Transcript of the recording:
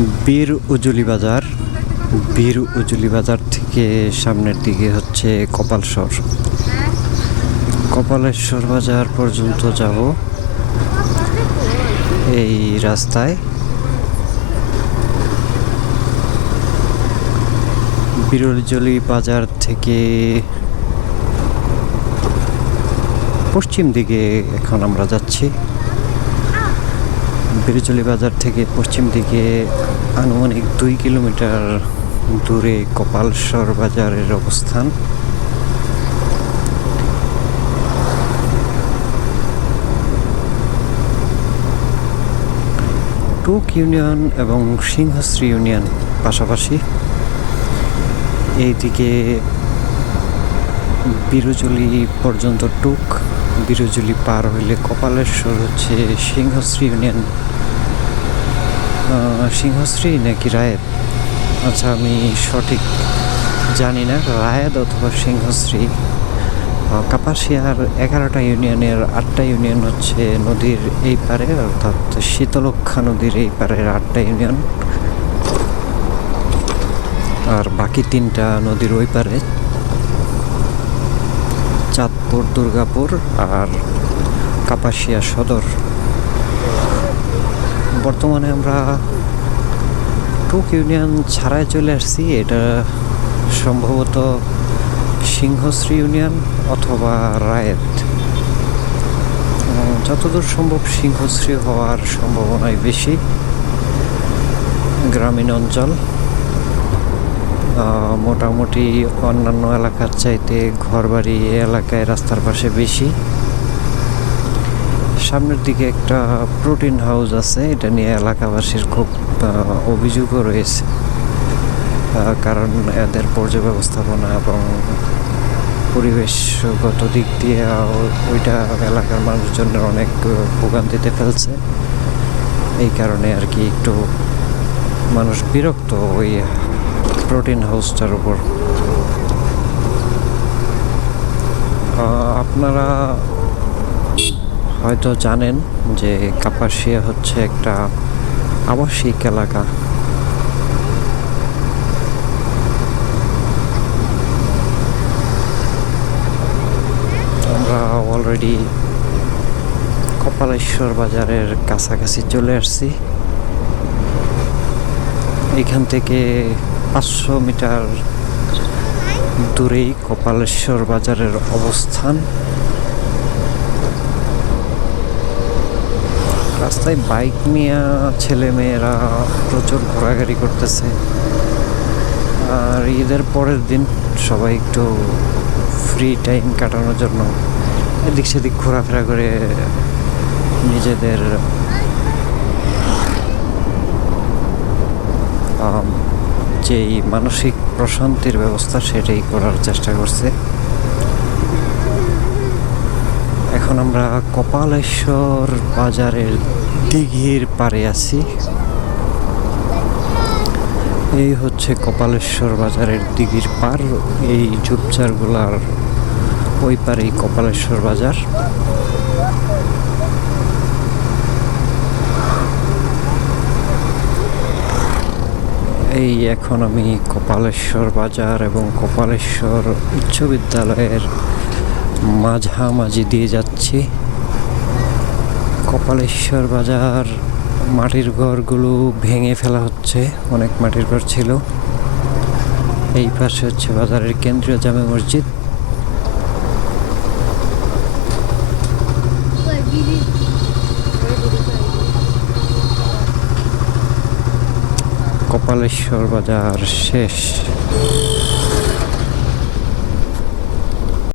বীর উজুলি বাজার। বীর উজুলি বাজার থেকে সামনের দিকে হচ্ছে কপালসর কপালেশ্বর বাজার পর্যন্ত যাব এই রাস্তায়। বিরলজলি বাজার থেকে পশ্চিম দিকে এখন আমরা যাচ্ছি। বিরজলি বাজার থেকে পশ্চিম দিকে আনুমানিক দুই কিলোমিটার দূরে কপালসর বাজারের অবস্থান। টুক ইউনিয়ন এবং সিংহশ্রী ইউনিয়ন পাশাপাশি এইদিকে বিরুজুলি পর্যন্ত টুক বিরুজুলি পার হইলে কপালেশ্বর হচ্ছে সিংহশ্রী ইউনিয়ন। সিংহশ্রী নাকি রায়েত আচ্ছা আমি সঠিক জানি না। রায়েত অথবা সিংহশ্রী। কাপাসিয়ার এগারোটা ইউনিয়নের আটটা ইউনিয়ন হচ্ছে নদীর এই পারে, অর্থাৎ শীতলক্ষা নদীর এই পারের আটটা ইউনিয়ন। আর বাকি তিনটা নদীর ওই পারে। চাঁদপুর, দুর্গাপুর আর কাপাসিয়া সদর। বর্তমানে আমরা টুক ইউনিয়ন ছাড়াই চলে আসছি। এটা সম্ভবত সিংহশ্রী ইউনিয়ন অথবা রায়েত। যতদূর সম্ভব সিংহশ্রী হওয়ার সম্ভাবনাই বেশি। গ্রামীণ অঞ্চল। মোটামুটি অন্যান্য এলাকার চাইতে ঘরবাড়ি এলাকায় রাস্তার পাশে বেশি। সামনের দিকে একটা প্রোটিন হাউস আছে, এটা নিয়ে এলাকাবাসীর খুব অভিযোগও রয়েছে। কারণ এদের বর্জ্য ব্যবস্থাপনা এবং পরিবেশগত দিক দিয়ে ওইটা এলাকার মানুষজনের অনেক ভোগান্তিতে ফেলছে। এই কারণে আর কি একটু মানুষ বিরক্ত ওই প্রোটিন হাউসটার উপর। আপনারা হয়তো জানেন যে কাপাসিয়া হচ্ছে একটা আবাসিক এলাকা। আমরা অলরেডি কপালেশ্বর বাজারের কাছাকাছি চলে আসছি। এখান থেকে পাঁচশো মিটার দূরেই কপালেশ্বর বাজারের অবস্থান। রাস্তায় বাইক নিয়ে ছেলে মেয়েরা প্রচুর ঘোরাঘুরি করতেছে। আর ঈদের পরের দিন সবাই একটু ফ্রি টাইম কাটানোর জন্য এদিক সেদিক ঘোরাফেরা করে নিজেদের যেই মানসিক প্রশান্তির ব্যবস্থা সেটাই করার চেষ্টা করছে। এখন আমরা কপালেশ্বর বাজারের দিঘির পারে আছি। এই হচ্ছে কপালেশ্বর বাজারের দিঘির পার এই ঝুপচারগুলার ওই পারেই কপালেশ্বর বাজার। এই এখন আমি কপালেশ্বর বাজার এবং কপালেশ্বর উচ্চ বিদ্যালয়ের মাঝামাঝি দিয়ে যাচ্ছি। কপালেশ্বর বাজার, মাটির ঘরগুলো ভেঙে ফেলা হচ্ছে, অনেক মাটির ঘর ছিল। এই পাশে হচ্ছে বাজারের কেন্দ্রীয় জামে মসজিদ। কপালেশ্বর বাজার শেষ।